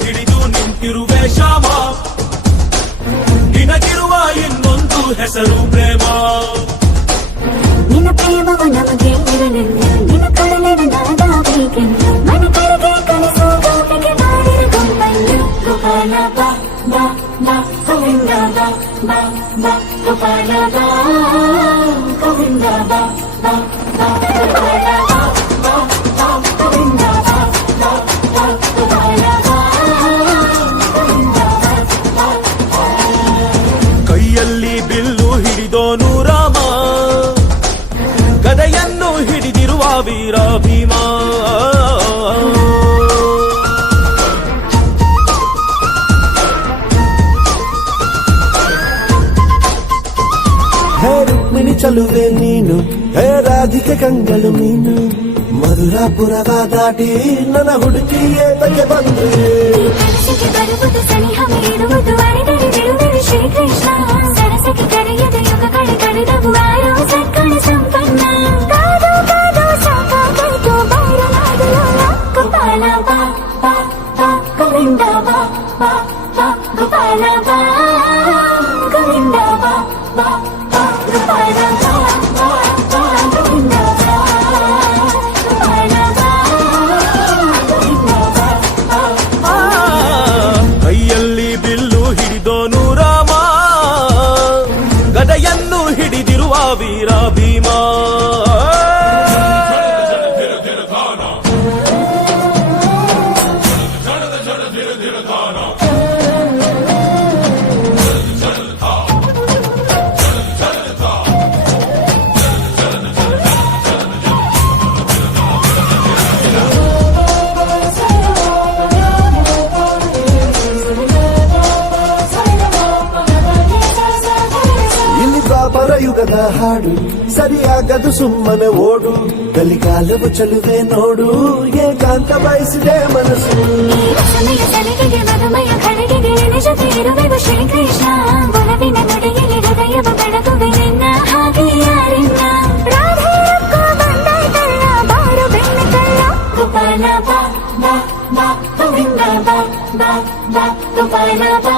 ಹಿಡಿದು ನಿಂತಿರುವೆ ಶ್ಯಾಮ ನಿನಗಿರುವ ಇನ್ನೊಂದು ಹೆಸರು ಪ್ರೇಮ ನಿನ್ನ ಪ್ರೇಮವ ನಮಗೆ ಇರಲಿಲ್ಲ ನಿನ್ನ ಕಡಲೆಡನಾದ ಬೇಕೆಂದು ಮನ ಕಡೆಗೆ ಕಲಿಸೋ ಗೋಪಿಗೆ ಮಾಡಿರ ಗೊಂಬಯ್ಯ ಗೋಪಾಲ ಬಾ ಬಾ ಬಾ ಗೋವಿಂದ ಬಾ ಬಾ ಬಾ ಗೋಪಾಲ ಬಾ ಗೋವಿಂದ ಬಾ ಬಾ ಬಾ ಗೋಪಾಲ ಬಾ ಬಾ ಬಾ ಗೋವಿಂದ ಬಾ ಬಾ ಬಾ ಗೋಪಾಲ ಬಾ ಗೋವಿಂದ ಬಾ ಬಾ. ಕೈಯಲ್ಲಿ ಬಿಲ್ಲು ಹಿಡಿದೋನು ರಾಮ ಗದೆಯನ್ನು ಹಿಡಿದಿರುವ ವೀರ ಭೀಮ ಹೇ ರುಕ್ಮಿಣಿ ಚಲುವೆ ನೀನು ಹೇ ರಾಧಿಕೆ ಕಂಗಳು ನೀನು ಮಧುರಾಪುರವ ದಾಟಿ ನನ್ನ ಹುಡುಕಿ ಏತಕ್ಕೆ ಬಂದ್ರೆ ಕನಸಿಗೆ ಬರುವುದು ಸನಿಹ ಇರುವುದು ಅರೆದರೆ ಬಿಡುವುದು ಶ್ರೀಕೃಷ್ಣ ಸರಸಕ್ಕೆ ಕರೆಯದ ಯುಗಗಳ ಕಳೆದವು ಆರೋ ಸಕ್ಕಳ ಸಂಪನ್ನ ಕಾದು ಕಾದು ಸಾಕಾಗಾಯ್ತು ಬೈರನಾದಲು ಗೋಪಾಲ ಬಾ ಬಾ ಬಾ ಗೋವಿಂದ ಬಾ ಬಾ ಬಾ ಗೋಪಾಲ ಬಾ ಗೋವಿಂದ ಬಾ ಬಾ ಬಾ ಗೋಪಾಲ ಬಾ ಬಾ ಬಾ ಗೋವಿಂದ ಬಾ ಗೋಪಾಲ ಬಾ ಗೋವಿಂದ ಬಾ ಬಾ ಬಾ. ಕೈಯಲ್ಲಿ ಬಿಲ್ಲು ಹಿಡಿದೋನು ರಾಮ ಗದೆಯನ್ನು ಹಿಡಿದಿರುವ ವೀರ ಭೀಮ ಇಲ್ಲಿ ದ್ವಾಪರ ಯುಗದ ಹಾಡು ಸರಿಯಾಗದು ಸುಮ್ಮನೆ ಓಡು ಕಲಿಕಾಲವು ಚಲುವೆ ನೋಡು ಏಕಾಂತ ಬಯಸಿದೆ ಮನಸ್ಸು ಸಮಯ ಸಲಿಗೆಗೆ ಮಧುಮಯ ಖಡ್ಗೆಗೆ ನಿನ್ನ ಜೊತೆ ಇರುವೆವು ಶ್ರೀಕೃಷ್ಣ ಒಲವಿನ ನುಡಿಯಲ್ಲಿ ಹೃದಯವ ಬೆಳಗುವೆ ನಿನ್ನ ಹಾಗೆ ಯಾರಿಲ್ಲ ರಾಧೆಯಕ್ಕೂ ಬಂದಾಯ್ತಲ್ಲ ಬಾರು ಬೆಣ್ಣೆ ಕಳ್ಳ ಗೋಪಾಲ ಬಾ ಬಾ ಬಾ ಗೋವಿಂದ ಬಾ ಬಾ ಬಾ ಗೋಪಾಲ ಬಾ